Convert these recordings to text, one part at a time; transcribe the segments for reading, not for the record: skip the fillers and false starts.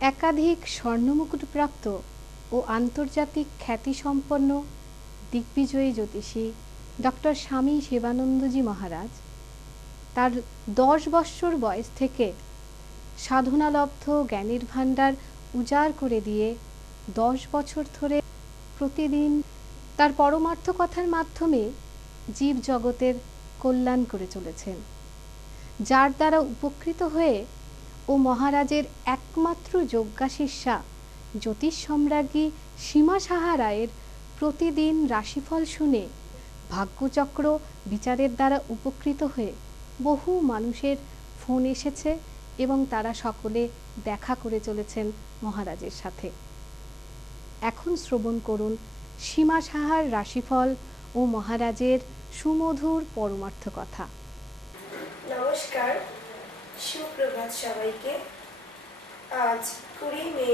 একাধিক স্বর্ণমুকুটপ্রাপ্ত ও আন্তর্জাতিক খ্যাতিসম্পন্ন দিগ্বিজয়ী জ্যোতিষী ডক্টর স্বামী শিবানন্দজি মহারাজ তার 10 বৎসর বয়স থেকে সাধনালব্ধ জ্ঞানের ভাণ্ডার উজাড় করে দিয়ে 10 বছর ধরে প্রতিদিন তার পরমার্থ কথার মাধ্যমে জীব জগতের কল্যাণ করে চলেছেন, যার দ্বারা উপকৃত হয়ে ও মহারাজের একমাত্র যোগ্যা শিষ্যা জ্যোতিষ সম্রাজ্ঞী সীমা সাহা রায়ের প্রতিদিন রাশিফল শুনে ভাগ্যচক্র বিচারের দ্বারা উপকৃত হয়ে বহু মানুষের ফোন এসেছে এবং তারা সকলে দেখা করে চলেছেন মহারাজের সাথে। এখন শ্রবণ করুন সীমা সাহার রাশিফল ও মহারাজের সুমধুর পরমার্থ কথা। নমস্কার, সুপ্রভাত সবাইকে। আজ 20 মে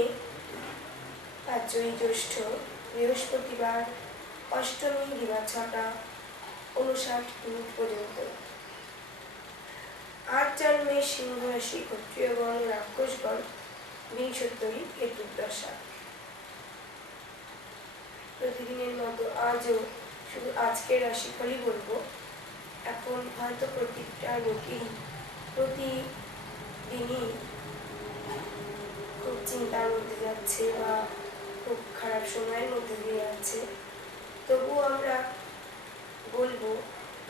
5ই জ্যৈষ্ঠ, বৃহস্পতিবার, অষ্টমী, দিবা 6:59 পর্যন্ত। আজ জন্মে সিংহ রাশি, ক্ষত্রিয়গণ, রাক্ষসগণ, বিংশোত্তরী কেতুর দশা। প্রতিদিনের মতো আজও শুধু আজকের রাশিফলই বলবো। এখন হয়তো প্রত্যেকটা লোকেই প্রতিদিনই খুব চিন্তার মধ্যে যাচ্ছে বা খুব খারাপ সময়ের মধ্যে দিয়ে যাচ্ছে। তবুও আমরা বলবো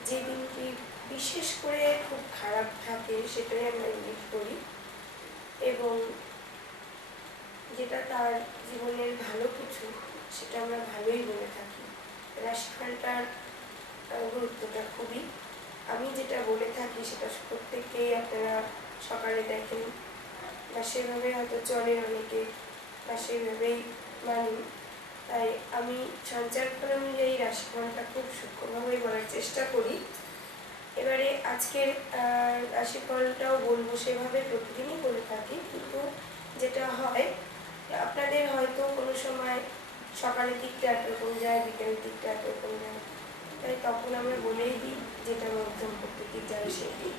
যে দিনটি বিশেষ করে খুব খারাপ থাকে সেটাই আমরা ইঙ্গিত করি, এবং যেটা তার জীবনের ভালো কিছু সেটা আমরা ভালোই বলে থাকি। রাশিফলটার গুরুত্বটা খুবই, আমি যেটা বলে থাকি সেটা প্রত্যেককেই আপনারা সকালে দেখেন বা সেভাবে হয়তো চলেন অনেকে বা সেভাবেই মানি। তাই আমি সঞ্চারফল অনুযায়ী রাশিফলটা খুব সূক্ষ্মভাবেই বলার চেষ্টা করি। এবারে আজকের রাশিফলটাও বলবো সেভাবে প্রতিদিনই বলে থাকি, কিন্তু যেটা হয় আপনাদের হয়তো কোনো সময় সকালের দিকটা একরকম যায়, বিকেলের দিকটা একরকম যায়, তাই তখন আমরা বলেই দিই যেটা মধ্যম প্রকৃতির যারা সেই দিক।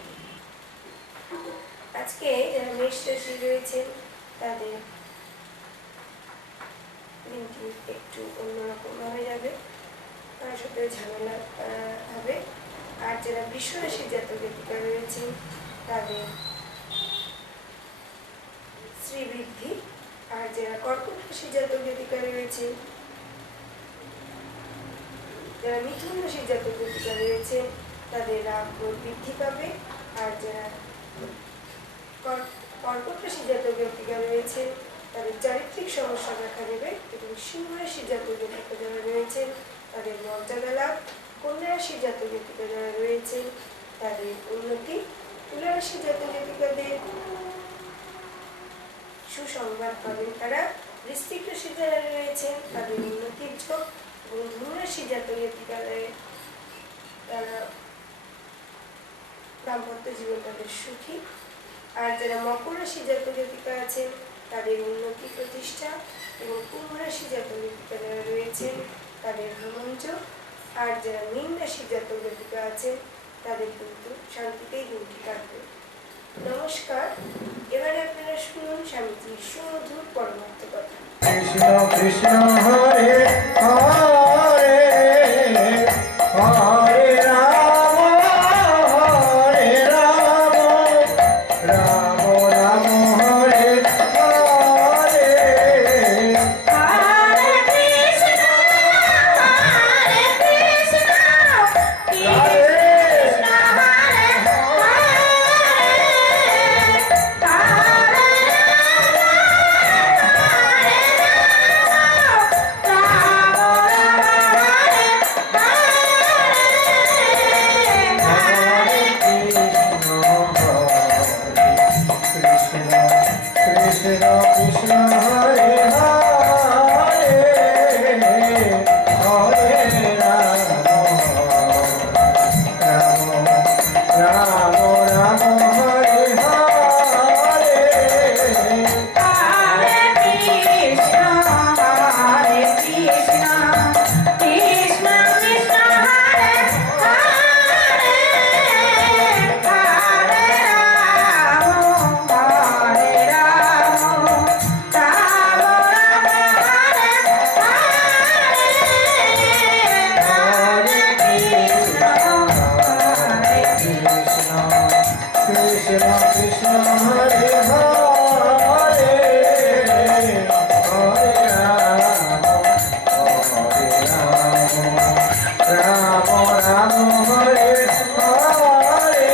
আজকে যারা মেষ রাশি রয়েছেন তাদের দিনটি একটু অন্যরকম ভাবে যাবে, তার সাথে ঝামেলা হবে। আর যারা বৃষ রাশির জাতক জাতিকা রয়েছেন তাদের শ্রীবৃদ্ধি। আর যারা কর্কট রাশির জাতক জাতিকা রয়েছেন, যারা মিথুন রাশির জাতক জাতিকা রয়েছেন তাদের রাগ বৃদ্ধি পাবে। আর যারা কর্কট রাশির জাতক জাতিকা রয়েছেন তাদের চারিত্রিক সমস্যা দেখা দেবে। এবং সিংহ রাশির জাতক জাতিকা যারা রয়েছেন তাদের মর্যাদা লাভ। কন্যা রাশির জাতক জাতিকা যারা রয়েছেন তাদের উন্নতি। তুলা রাশির জাতক জাতিকাদের সুসংবাদ পাবেন তারা। বৃশ্চিক রাশির যারা রয়েছেন তাদের উন্নতির ঝোঁক। এবং ধনু রাশির জাতক জাতিকাদের তারা দাম্পত্য জীবন তাদের সুখী। আর যারা মকর রাশির জাতক জাতিকা আছেন তাদের উন্নতি প্রতিষ্ঠা। এবং কুম্ভ রাশির জাতক জাতিকা যারা রয়েছেন তাদের ভ্রমণযোগ। আর যারা মীন রাশির জাতক জাতিকা আছেন তাদের কিন্তু শান্তিতেই দিনটি কাটবে। নমস্কার, এবারে আপনারা শুনুন স্বামীজির সুমধুর পরমার্থ কথা। কৃষ্ণ কৃষ্ণ হরে হরে হরে রাম হরে Ram Ram Ram Hare Hare Hare Krishna, Hare Krishna, Krishna Hare Krishna Krishna Hare Hare Hare Ram Ram Ram Hare Hare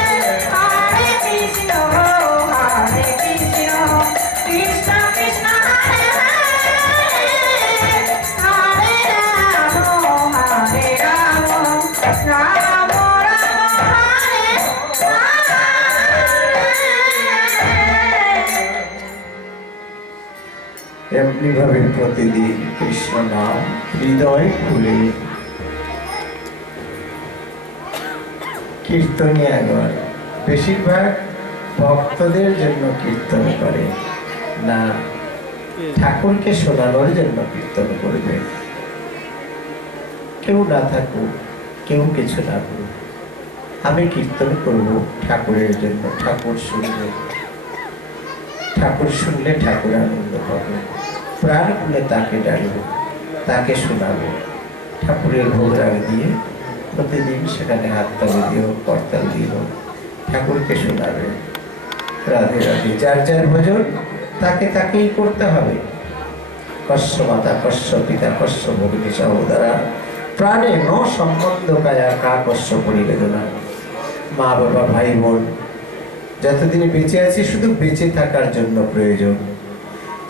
Hare Krishna, Hare Krishna, Radhe Krishna Krishna, Hare Hare, Hare Rama, Hare Rama, Rama Rama, Hare এমনি ভাবে প্রতিদিন কৃষ্ণ নাম হৃদয় খুলে কীর্তনিয়াগণ বেশিরভাগ ভক্তদের জন্য কীর্তন করে না, ঠাকুরকে শোনানোর জন্য কীর্তন করবে। কেউ না থাকুক, কেউ কিছু না করুক, আমি কীর্তন করব ঠাকুরের জন্য। ঠাকুর শুনবে, ঠাকুর শুনলে ঠাকুর আনন্দ পাবে, প্রাণ খুলে তাকে ডাকবো, তাকে শোনাবো। ঠাকুরের ভোগ রাগ দিয়ে প্রতিদিন সেখানে হাততালি দিও, করতাল দিও, ঠাকুরকে শোনাবে। রাধে রাধে। যার যার ভজন তাকে তাকেই করতে হবে। কস্য মাতা কস্য পিতা কস্য ভগিনী সহোদরা প্রাণে ন সম্বন্ধ কায়া কা কস্য পরিবেদনা। মা বাবা ভাই বোন যতদিন বেঁচে আছি শুধু বেঁচে থাকার জন্য প্রয়োজন।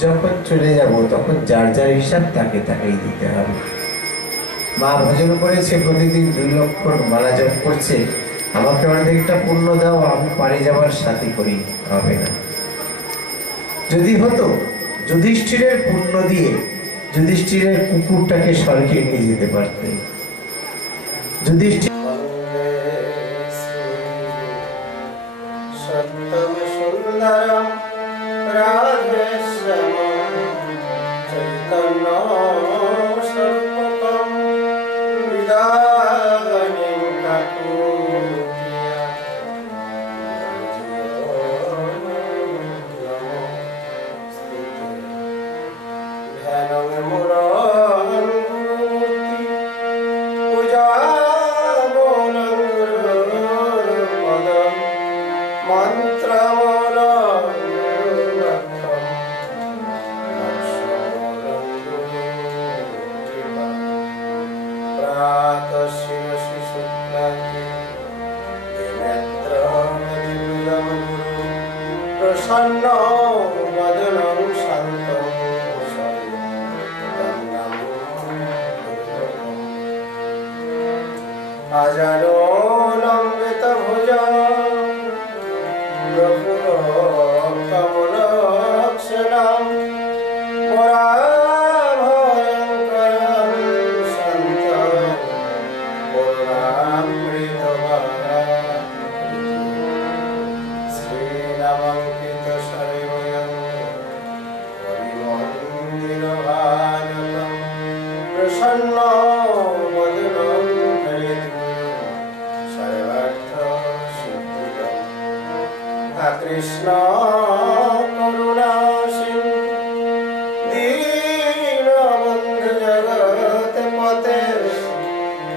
যখন চলে যাব তখন যার যার হিসাব তাকে তাকেই দিতে হবে। মা ভজন করেছে, প্রতিদিন 2 লক্ষ মালা জপ করছে, আমাকে অর্ধেকটা পুণ্য দাও, আমি পারে যাওয়ার সাথে করি, হবে না। যদি হতো যুধিষ্ঠিরের পুণ্য দিয়ে যুধিষ্ঠিরের কুকুরটাকে স্বর্গে নিয়ে যেতে পারতে। যুধিষ্ঠির সত্যম সুন্দরম রাধেশ্যামম চৈতন্য স্বরূপকম বিদানিং কাকুতিয়া ধ্যানং মুরহং গুরুমূর্তি পূজাবনং গুরুপদম মন্ত্রমূলং গুরুভক্তম মৎসমূলং গুরুজীবা প্রাতঃ শিরসি শুক্লাঙ্গে নেত্রং দিব্যং গুরু প্রসন্ন বদনং শান্তং আজানো লম্বিত ভুজা প্রফুল্লকমলক্ষণাম পরাভয়ঙ্করং শান্তং করুণামৃতবারাং শ্রীনামাঙ্কিত শরীরয়ং হরিমন্দির প্রসন্ন বদনম হরেতু সর্বার্থ সিদ্ধিদম। হা কৃষ্ণ করুণা সিন্ধু দীনবন্ধু জগৎ পতে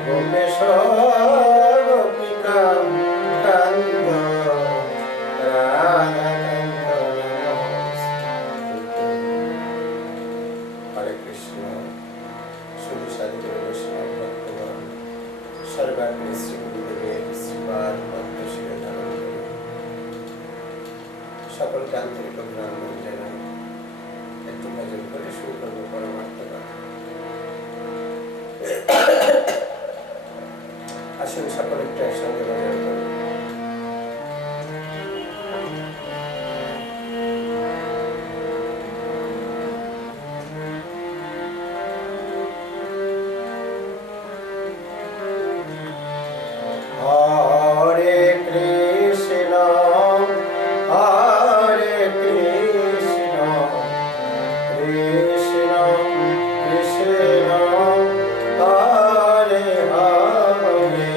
গোপেশ গোপিকা কান্ত রাধাকান্ত নমস্তুতে। হরে কৃষ্ণ। শুধু সাধু বৈষ্ণব ভক্তগণ সর্বাগ্রে শ্রী গুরুদেবের শ্রীপাদ পদ্ম শিরে ধারণ করে সকলকে আন্তরিক অভিনন্দন জানাই। একটু ভজন করে শুরু করবো পরমার্থ কথা। আসুন সকলে একটু একসঙ্গে ভজন করি। হরে কৃষ্ণ হরে কৃষ্ণ কৃষ্ণ কৃষ্ণ হরে হরে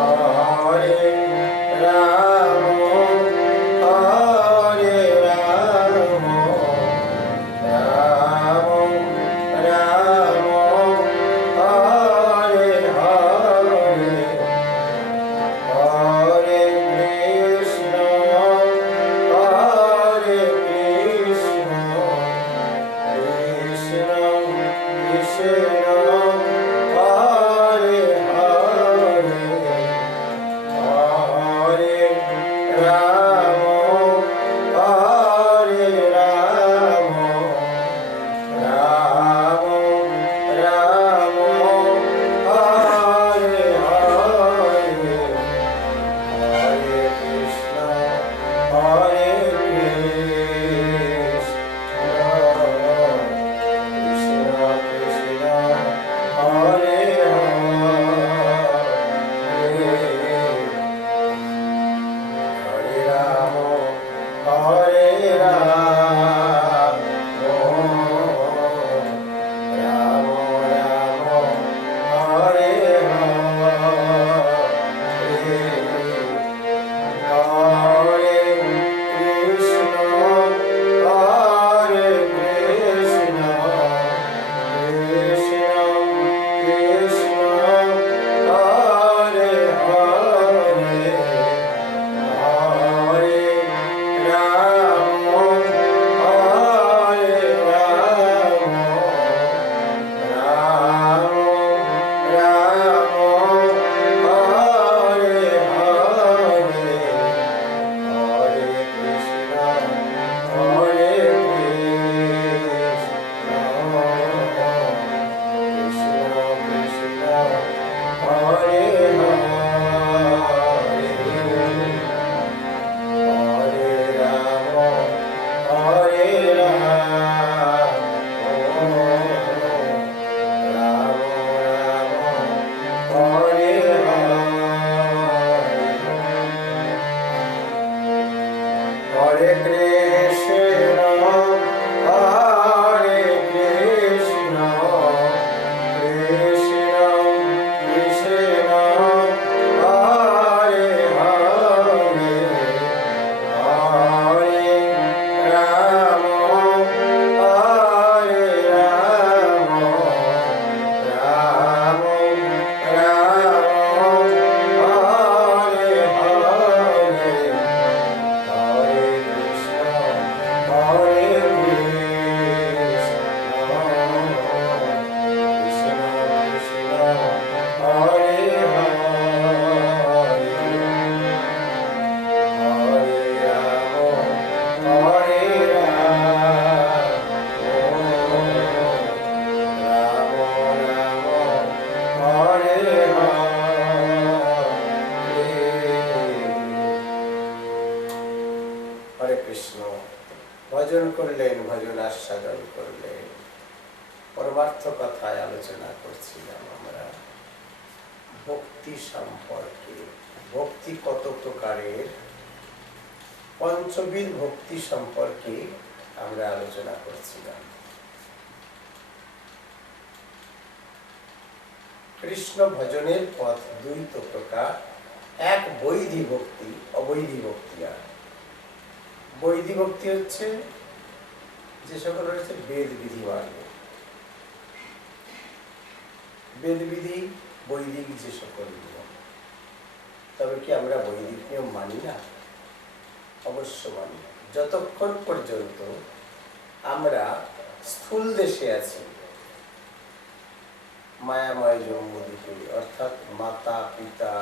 হরে রাম হরে রাম রাম রাম হরে হরে হরে কৃষ্ণ হরে কৃষ্ণ কৃষ্ণ কৃষ্ণ হরে হরে হরে রাম হরে রাম রাম রাম হরে হরে হরে কৃষ্ণ হরে কৃষ্ণ কৃষ্ণ হরে হরে রাম হরে রাম রাম রাম হরে হরে হরে কৃষ্ণ হরে কৃষ্ণ কৃষ্ণ কৃষ্ণ হরে হরে হরে রাম হরে রাম রাম রাম হরে হরে হরে কৃষ্ণ হরে কৃষ্ণ কৃষ্ণ হরে হরে রাম হরে রাম রাম রাম হরে হরে কৃষ্ণ হরে কৃষ্ণ কৃষ্ণ কৃষ্ণ হরে হরে হরে রাম হরে রাম রাম রাম হরে হরে হরে কৃষ্ণ হরে কৃষ্ণ কৃষ্ণ হরে হরে হরে রাম হরে রাম রাম রাম হরে হরে কৃষ্ণ। ভজন করলেন, ভজন আস্বাদন করলেন। পরমার্থ কথায় আলোচনা করছিলাম আমরা ভক্তি সম্পর্কে। ভক্তি কত প্রকারের, পঞ্চবিধ ভক্তি সম্পর্কে আমরা আলোচনা করছিলাম। কৃষ্ণ ভজনের পথ দুই তো প্রকার, এক বৈধি ভক্তি, অবৈধি ভক্তি। আর বৈধি ভক্তি হচ্ছে যে সকল রয়েছে বেদ বিধি মানবে, বেদ বিধি বৈদিক যে সকল নিয়ম। তবে কি আমরা বৈদিক নিয়ম মানি না? অবশ্য মানি। যতক্ষণ পর্যন্ত আমরা স্থূল দেশে আছি, মায়াময় জন্মদ্বীপে, অর্থাৎ মাতা পিতা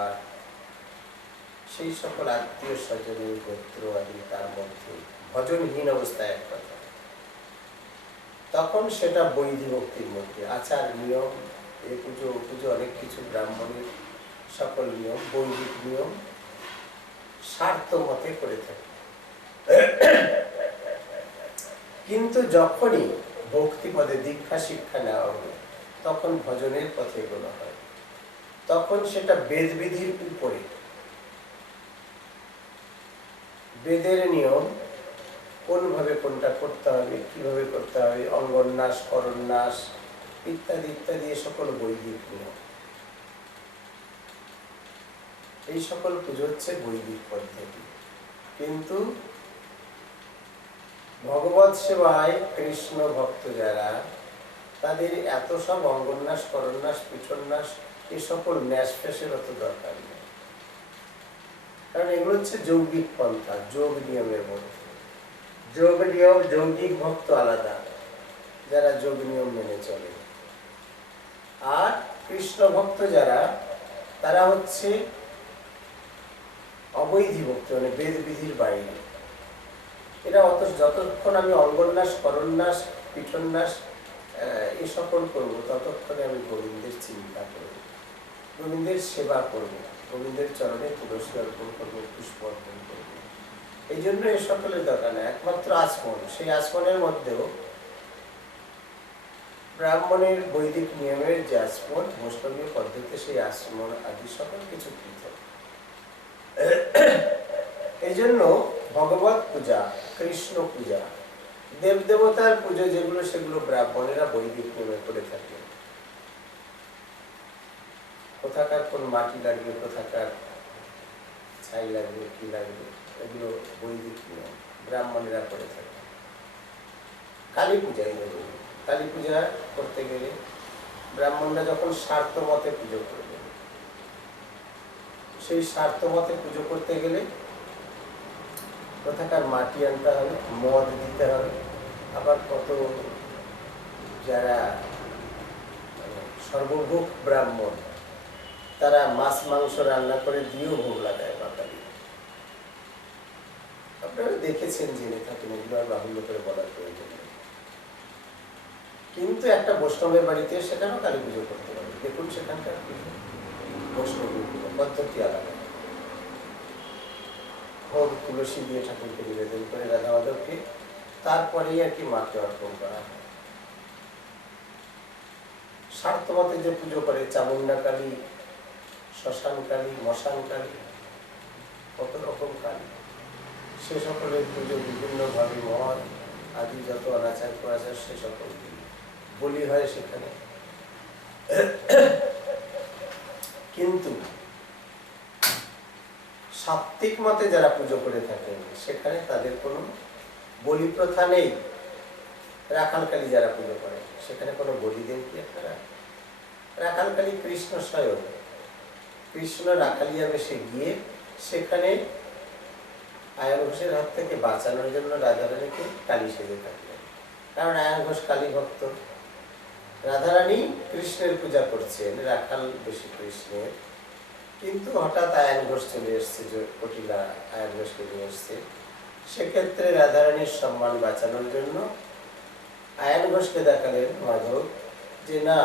সেই সকল আত্মীয় স্বজনের গোত্র আদি তার মধ্যে ভজনহীন অবস্থায় এক কথা, তখন সেটা বৈধি ভক্তির মধ্যে। আচার নিয়ম, এ পুজো ও পুজো অনেক কিছু ব্রাহ্মণের সকল নিয়ম বৈদিক নিয়ম স্বার্থ মতে করে থাকে। কিন্তু যখনই ভক্তিপদে দীক্ষা শিক্ষা নেওয়া হবে, তখন ভজনের পথে এগোনো হয়, তখন সেটা বেদবিধির উপরে। বেদের নিয়ম কোনভাবে কোনটা করতে হবে, কিভাবে করতে হবে, অঙ্গন্যাস, করন্যাস ইত্যাদি ইত্যাদি এ সকল বৈদিক নিয়ম। এই সকল পুজো হচ্ছে বৈদিক পদ্ধতি। কিন্তু ভগবৎ সেবায় কৃষ্ণ ভক্ত যারা, তাদের এত সব অঙ্গন্যাস, করন্যাস, পিঠন্যাস এ সকল ন্যাস ফ্যাসের অত দরকার নেই। কারণ এগুলো হচ্ছে যৌগিক পন্থা, যোগ নিয়মের মধ্যে। যোগ নিয়ম, যৌগিক ভক্ত আলাদা, যারা যোগ নিয়ম মেনে চলে। আর কৃষ্ণ ভক্ত যারা, তারা হচ্ছে অবৈধি ভক্ত, মানে বেদ বিধির বাইরে। এরা যতক্ষণ আমি অঙ্গন্যাস, করন্যাস, পিঠন্যাস এই সকল করবো, ততক্ষণে আমি গোবিন্দের চিন্তা করব, গোবিন্দের সেবা করব, গোবিন্দের চরণে তুলসী অর্পণ করবো, পুষ্প অর্পণ করবো। এই জন্য এ সকলের দরকার নেই, একমাত্র আচমন। সেই আচমনের মধ্যেও ব্রাহ্মণের বৈদিক নিয়মের যে আচমন, বৈষ্ণবীয় পদ্ধতিতে সেই আচমন আদি সকল কিছু পৃথক। এই জন্য ভগবত পূজা, কৃষ্ণ পূজা, দেব দেবতার পুজো যেগুলো, সেগুলো ব্রাহ্মণেরা বৈদিক নিয়মে করে থাকে। কোথাকার কোন মাটি লাগবে, কোথাকার ছাই লাগবে, কি লাগবে, এগুলো বৈদিক নিয়ম, ব্রাহ্মণেরা করে থাকে। কালী পূজাই ধরুন, কালী পূজা করতে গেলে ব্রাহ্মণরা যখন স্বার্থ মতে পুজো করবে, সেই স্বার্থ মতে পুজো করতে গেলে কোথাকার মাটি আনতে হবে, মদ দিতে হবে। আবার কত যারা সর্বভোগ ব্রাহ্মণ, তারা মাছ মাংস রান্না করে দিয়েও ভোগ লাগায় বাঙালি। আপনারা দেখেছেন, জেনে থাকেন, এগুলো আর বাহুল্য করে বলার প্রয়োজন নেই। কিন্তু একটা বৈষ্ণবের বাড়িতে সেখানেও কালী পুজো করতে পারে। দেখুন সেখানকার বৈষ্ণব পদ্ধতি আলাদা। ভোগ তুলসী দিয়ে ঠাকুরকে নিবেদন করে, রাধা মাধবকে, তারপরেই আর কি মাকে অর্পণ করা হয়। স্বার্থমতে যে পুজো করে, চামুন্ডা কালী, শ্মশান কালী, মশান কালী, কত রকম কালী, সে সকলের পুজো বিভিন্নভাবে মদ আদি যত অনাচার কুয়াচার সে সকল বলি হয় সেখানে। কিন্তু সাত্ত্বিক মতে যারা পুজো করে থাকেন, সেখানে তাদের কোনো বলি প্রথা নেই। রাখালকালী যারা পুজো করে, সেখানে কোনো বলি দেন কি আপনারা? রাখালকালী কৃষ্ণ স্বয়ং, কৃষ্ণ রাখালিয়া বেশে গিয়ে সেখানে আয়ন ঘোষের হাত থেকে বাঁচানোর জন্য রাধারানীকে কালী সেজে থাকলেন। কারণ আয়ন ঘোষ কালী ভক্ত, রাধারানী কৃষ্ণের পূজা করছেন, রাখাল বেশি কৃষ্ণের। কিন্তু হঠাৎ আয়ন ঘোষ চলে এসছে, কটিলা আয়ন ঘোষকে নিয়ে এসছে। সেক্ষেত্রে রাধারানীর সম্মান বাঁচানোর জন্য আয়ন ঘোষকে দেখালেন মাধব যে না,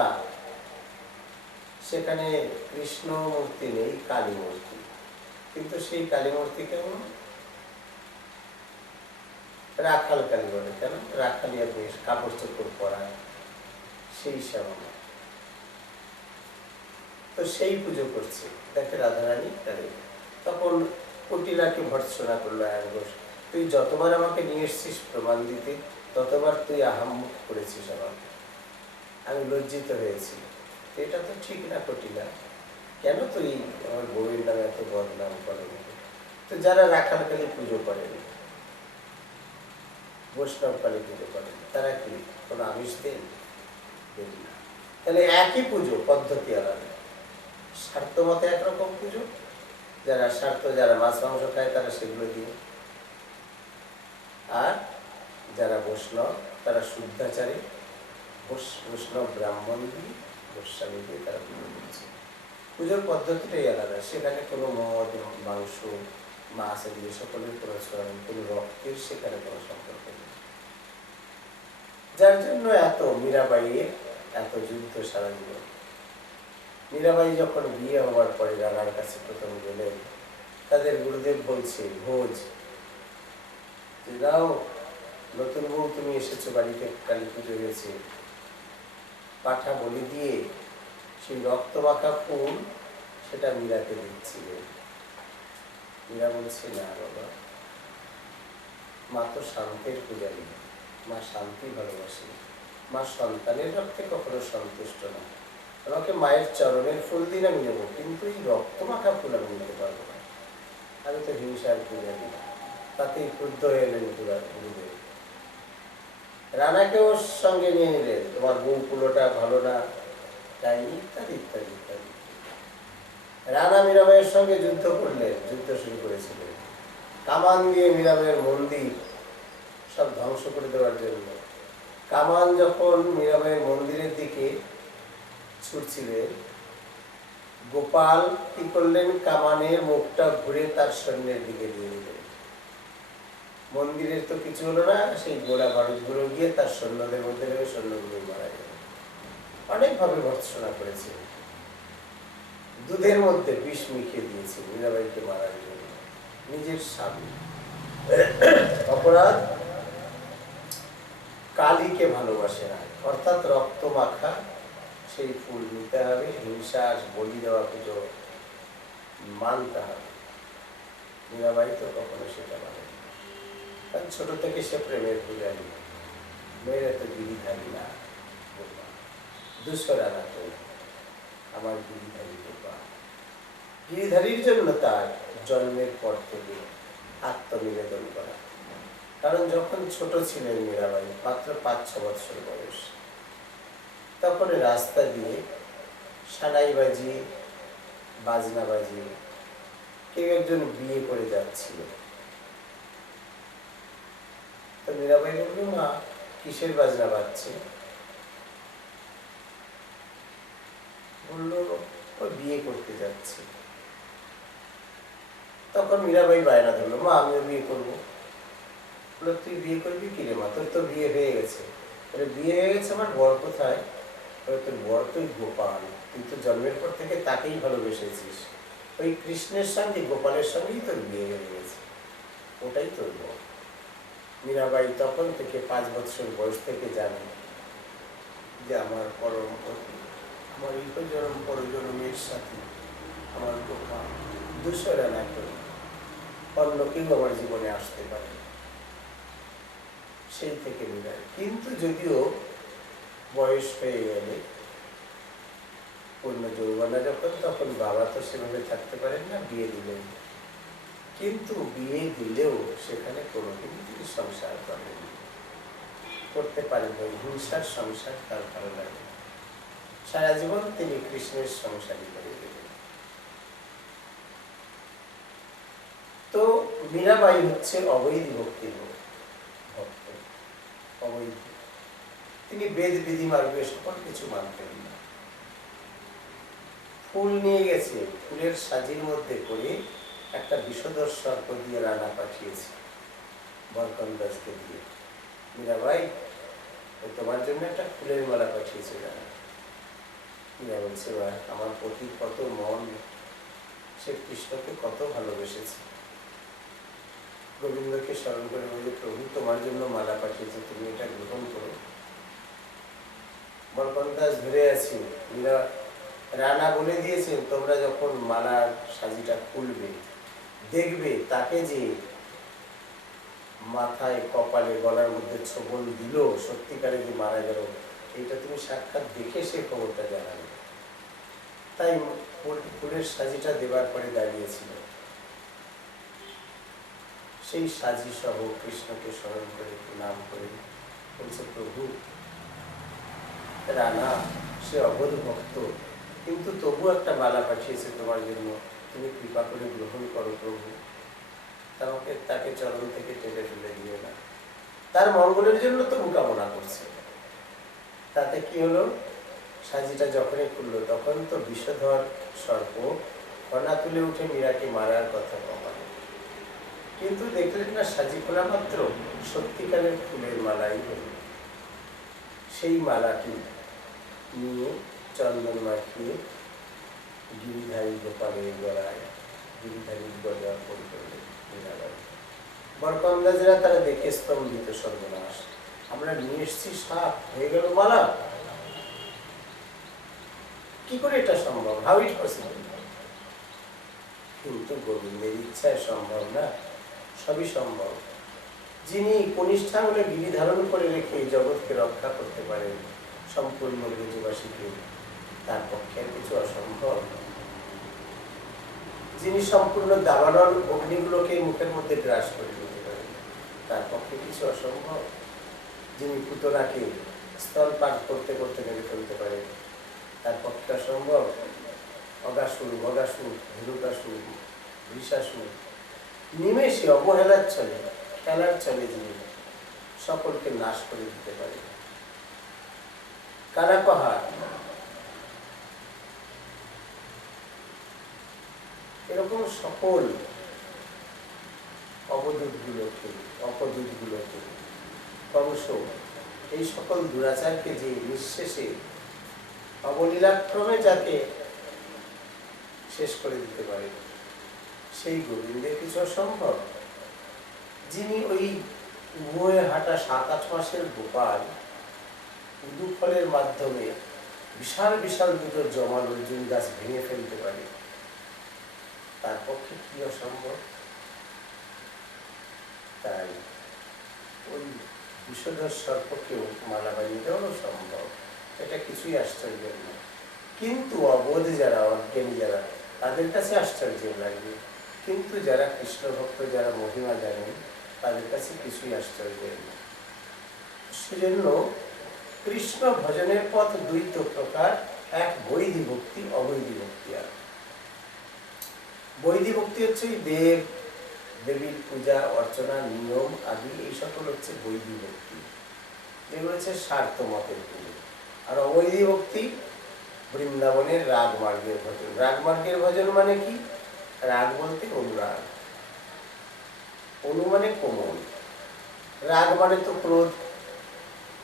সেখানে কৃষ্ণ মূর্তি নেই, কালী মূর্তি। কিন্তু সেই কালী মূর্তি কেমন? রাখাল কালী বলে। কেন? রাখালিয়া বেশ, কাপড় চোপড় পরা, সেই শ্যামা। তো সেই পুজো করছে, দেখে রাধারানী কালী। তখন কটিলাকে ভর্ৎসনা করলো আয়ন ঘোষ, তুই যতবার আমাকে নিয়ে এসছিস প্রমাণ দিতে, ততবার তুই আহাম্মুখ করেছিস আমাকে, আমি লজ্জিত হয়েছি। এটা তো ঠিক না কটি না, কেন তুই আমার বউয়ের নামে এত বদনাম করেন? তো যারা রাখালকালী পুজো করেন, বৈষ্ণব কালী পুজো করেন, তারা কি কোনো আমিষ দেন? দেন না। তাহলে একই পুজো, পদ্ধতি আলাদা। স্বার্থ মতে একরকম পুজো, যারা স্বার্থ, যারা মাছ মাংস খায় তারা সেগুলো দিয়ে, আর যারা বৈষ্ণব তারা শুদ্ধাচারী বৈষ্ণব ব্রাহ্মণ দিয়ে, গোস্বামী দিয়ে তারা পুজো করছে। পুজোর পদ্ধতিটাই আলাদা। সেখানে কোনো মদ, মাংস, মাছ এগুলো সকলের কোনো কোনো রক্তের সেখানে কোনো সম্পর্ক নেই। যার জন্য এত মীরাবাইয়ের এত যুদ্ধ সারা জীবন। মীরাবাই যখন বিয়ে হওয়ার পরে রানার কাছে প্রথম গেলেন, তাদের গুরুদেব বলছে ভোজ, যে দাও নতুন বউ তুমি এসেছো বাড়িতে, কালী পুজো হয়েছে, পাঠা বলি দিয়ে সেই রক্ত মাখা ফুল সেটা মীরাকে দিচ্ছিলেন। মীরা বলছে না বাবা, মা তো শান্তির পূজারী, মা শান্তি ভালোবাসে, মা সন্তানের রক্তে কখনো সন্তুষ্ট না। আমাকে মায়ের চরণের ফুল দিন আমি নেবো, কিন্তু এই রক্ত মাখা ফুল আমি নিতে পারবো না, আমি তো হিংসার পূজারী। তাতেই ক্রুদ্ধ হয়ে এলেন গুরুদেব, রানাকে ওর সঙ্গে নিয়ে নিলেন, তোমার বউ কুলোটা ভালো না, তাই ইত্যাদি ইত্যাদি ইত্যাদি। রানা মীরাবাইয়ের সঙ্গে যুদ্ধ করলেন, যুদ্ধ শুরু করেছিলেন কামান দিয়ে মীরাবাইয়ের মন্দির সব ধ্বংস করে দেওয়ার জন্য। কামান যখন মীরাবাইয়ের মন্দিরের দিকে ছুটছিলেন, গোপাল কি করলেন, কামানের মুখটা ঘুরে তার সৈন্যের দিকে দিয়ে দিলেন। মন্দিরের তো কিছু হলো না, সেই গোড়া বারুদগুলো গিয়ে তার সৈন্যদের মধ্যে লেগে সৈন্যগুলো মারা গেল। অনেকভাবে ভর্ৎসনা করেছে, দুধের মধ্যে বিষ মিশিয়ে দিয়েছে মীরাবাইকে মারার জন্য, নিজের স্বামী। অপরাধ, কালীকে ভালোবাসে না, অর্থাৎ রক্ত মাখা সেই ফুল নিতে হবে, হিংসার বলি দেওয়া পুজো মানতে হবে। মীরাবাই তো কখনো সেটা মানে, কারণ ছোট থেকে সে প্রেমের পূজারী, মেয়েরা তো গিরিধারী না, দুশোরা না তো আমার গিরিধারী গোপা। গিরিধারীর জন্য তার জন্মের পর থেকে আত্মনিবেদন করা। কারণ যখন ছোট ছিলেন মীরাবাই, মাত্র 5-6 বছর বয়স, তখন রাস্তা দিয়ে সানাই বাজিয়ে, বাজনা বাজিয়ে কেউ একজন বিয়ে করে যাচ্ছিল। তো মীরাবাই বলল, মা কিসের বাজনা বাজছে? বললো ও বিয়ে করতে যাচ্ছে। তখন মীরাবাই বায়না ধরলো, মা আমিও বিয়ে করবো। বললো তুই বিয়ে করবি কি রে মা, তোর তো বিয়ে হয়ে গেছে। বিয়ে হয়ে গেছে, আমার বর কোথায়? তোর বর তুই গোপাল, তুই তো জন্মের পর থেকে তাকেই ভালোবেসেছিস, ওই কৃষ্ণের সঙ্গে গোপালের সঙ্গেই তোর বিয়ে হয়ে গেছে, ওটাই তোর বর। মীরাবাই তখন থেকে 5 বছর বয়স থেকে জানে যে আমার পরম পতি, আমার ইহজনম পরজনমের সাথী আমার গোপাল, দুশোরা না কেউ, অন্য কেউ আমার জীবনে আসতে পারে। সেই থেকে মীরাই, কিন্তু যদিও বয়স হয়ে গেলে, পূর্ণ যৌবনা যখন, তখন বাবা তো সেভাবে থাকতে পারেন না, বিয়ে দিলেন। কিন্তু বিয়ে দিলেও সেখানে কোনোদিন তিনি সংসার করেন, করতে পারেন না, হিংসার সংসার তার ভালো লাগে। সারা জীবন তিনি কৃষ্ণের সংসারী করে দিলেন। তো মীরাবাই হচ্ছে অবৈধ ভক্তি ভক্ত, অবৈধ। তিনি বেদ বিধি মার্গে সকল কিছু মানতেন না। ফুল নিয়ে গেছে, ফুলের সাজির মধ্যে করে একটা বিষধর সর্প দিয়ে রানা পাঠিয়েছে বরকন্দাজকে দিয়ে, মীরাবাই তোমার জন্য একটা ফুলের মালা পাঠিয়েছে রানা। মীরা বলছে, আমার পতির কত মন, সে কৃষ্ণকে কত ভালোবেসেছে। গোবিন্দকে স্মরণ করে বলে, প্রভু তোমার জন্য মালা পাঠিয়েছে, তুমি এটা গ্রহণ করো। বরকন্দাজ ধরে আছি। মীরা, রানা বলে দিয়েছেন তোমরা যখন মালার সাজিটা খুলবে, দেখবে তাকে যে মাথায়, কপালে, গলার মধ্যে ছোবল দিল, সত্যিকারে যে মারা গেল, এটা তুমি সাক্ষাৎ দেখে সে খবরটা জানাবে। তাই ফুলের সাজিটা দেবার পরে দাঁড়িয়েছিল। সেই সাজি সহ কৃষ্ণকে স্মরণ করে নাম করে বলছে, প্রভু রানা সে অবধ ভক্ত, কিন্তু তবু একটা মালা পাঠিয়েছে তোমার জন্য, তুমি কৃপা করে গ্রহণ করো প্রভু। তাকে চরণ থেকে টেনে ফেলে দিও না, তার মঙ্গলের জন্য তবু কামনা করছে। তাতে কি হলো, সাজিটা যখনই খুললো তখন তো বিষধর সর্প কণা তুলে উঠে মীরাকে মারার কথা কমালো, কিন্তু দেখলেন না সাজি খোলা মাত্র সত্যিকারের ফুলের মালাই হল। সেই মালাটি নিয়ে চন্দন মাখিয়ে গিরিধারী গোপালের গলায় গিরিধারীর গলে অর্পণ করলেন মীরাবাই। বরকন্দাজরা তারা দেখে স্তম্ভিত, সর্বনাশ, আমরা নিয়ে এসছি সাপ, হয়ে গেল মালা, কি করে এটা সম্ভব, হাউ ইট পসিবল? কিন্তু গোবিন্দের ইচ্ছায় সম্ভব না, সবই সম্ভব। যিনি কনিষ্ঠা হলে গিরি ধারণ করে রেখে জগৎকে রক্ষা করতে পারেন সম্পূর্ণ ব্রজবাসীকে, তার পক্ষে কিছু অসম্ভব। যিনি সম্পূর্ণ দাবানল অগ্নিগুলোকে মুখের মধ্যে গ্রাস করে নিতে পারেন, তার পক্ষে কিছু অসম্ভব। যিনি পুতনাকে স্তনপান করতে করতে মেরে ফেলতে পারেন, তার পক্ষে অসম্ভব। অগাসুর, বগাসুর, ধীরুকাসুর, বৃষাসুর নিমেষে অবহেলার চলে, খেলার চলে যিনি সকলকে নাশ করে দিতে পারে। কারা পাহাড়, এরকম সকল অপদূতগুলোকে কংস, এই সকল দুরাচারকে যে নিঃশেষে অবলীলাক্রমে যাকে শেষ করে দিতে পারে, সেই গোবিন্দের কিছু অসম্ভব। যিনি ওই উভয়ে হাঁটা 7-8 মাসের গোপাল উদুফলের মাধ্যমে বিশাল বিশাল দুটো জমাল অর্জুন গাছ ভেঙে ফেলতে পারে, তার পক্ষে কি অসম্ভব? তাই ওই বিষধর সর্পকেও মালা বানিয়ে দেওয়াও সম্ভব, এটা কিছুই আশ্চর্যের নয়। কিন্তু অবোধ যারা, অজ্ঞানী যারা, তাদের কাছে আশ্চর্যের লাগবে, কিন্তু যারা কৃষ্ণ ভক্ত, যারা মহিমা জানেন, তাদের কাছে কিছুই আশ্চর্যের নয়। সেজন্য কৃষ্ণ ভজনের পথ দুই তো প্রকার, এক বৈধি ভক্তি, অবৈধি ভক্তি। আর বৈধি ভক্তি হচ্ছে দেব দেবীর পূজা অর্চনা নিয়ম আদি, এই সকল হচ্ছে বৈধি ভক্তি, যেগুলো হচ্ছে স্বার্থ মতের পুজো। আর অবৈধি ভক্তি বৃন্দাবনের রাগ মার্গের ভজন। রাগ মার্গের ভজন মানে কি? রাগ বলতে অনুরাগ, অনু মানে কোমল, রাগ মানে তো ক্রোধ।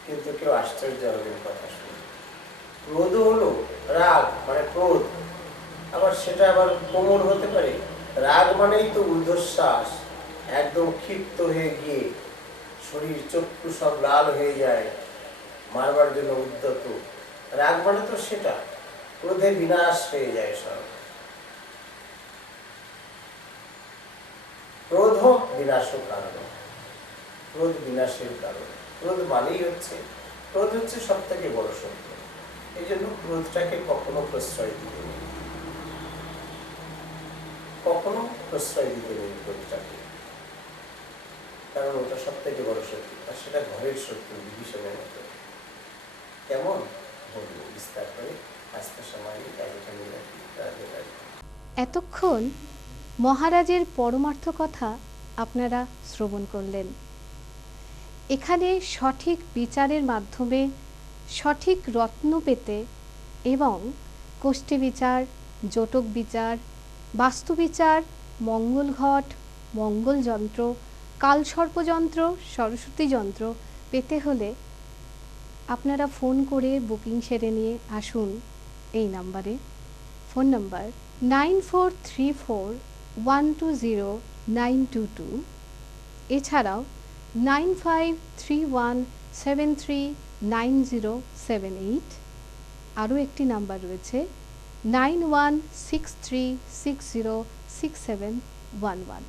কিন্তু কেউ আশ্চর্য হবেন কথা শুনে, ক্রোধ হলো রাগ মানে ক্রোধ, আবার সেটা আবার কোমল হতে পারে। রাগ মানেই তো ঊর্ধ্বশ্বাস, একদম ক্ষিপ্ত হয়ে গিয়ে শরীর চক্ষু সব লাল হয়ে যায়, মারবার জন্য উদ্যত। রাগ মানে তো সেটা, ক্রোধে বিনাশ হয়ে যায় সব। ক্রোধ বিনাশ কারণ, ক্রোধ বিনাশের কারণ। ক্রোধ মানেই হচ্ছে, ক্রোধ হচ্ছে সব থেকে বড় শত্রু। এই জন্য ক্রোধটাকে কখনো প্রশ্রয় দিতে নেই, কখনো প্রশ্রয় দিতে নেই ক্রোধটাকে, কারণ ওটা সব থেকে বড় শত্রু। আর সেটা ঘরের শত্রু, বিভীষণের মতো। কেমন বলবো বিস্তার করে, আজকে সময় কাজটা নিয়ে রাখি। এতক্ষণ মহারাজের পরমার্থ কথা আপনারা শ্রবণ করলেন। এখানে সঠিক বিচারের মাধ্যমে সঠিক রত্ন পেতে এবং কোষ্ঠী বিচার, জটক বিচার, বাস্তু বিচার, মঙ্গল ঘট, মঙ্গল যন্ত্র, কালসর্পযন্ত্র, সরস্বতী যন্ত্র পেতে হলে আপনারা ফোন করে বুকিং সেরে নিয়ে আসুন এই নাম্বারে। ফোন নাম্বার 9434120922, এছাড়াও 9531739078, আরও একটি নাম্বার রয়েছে 9163606711।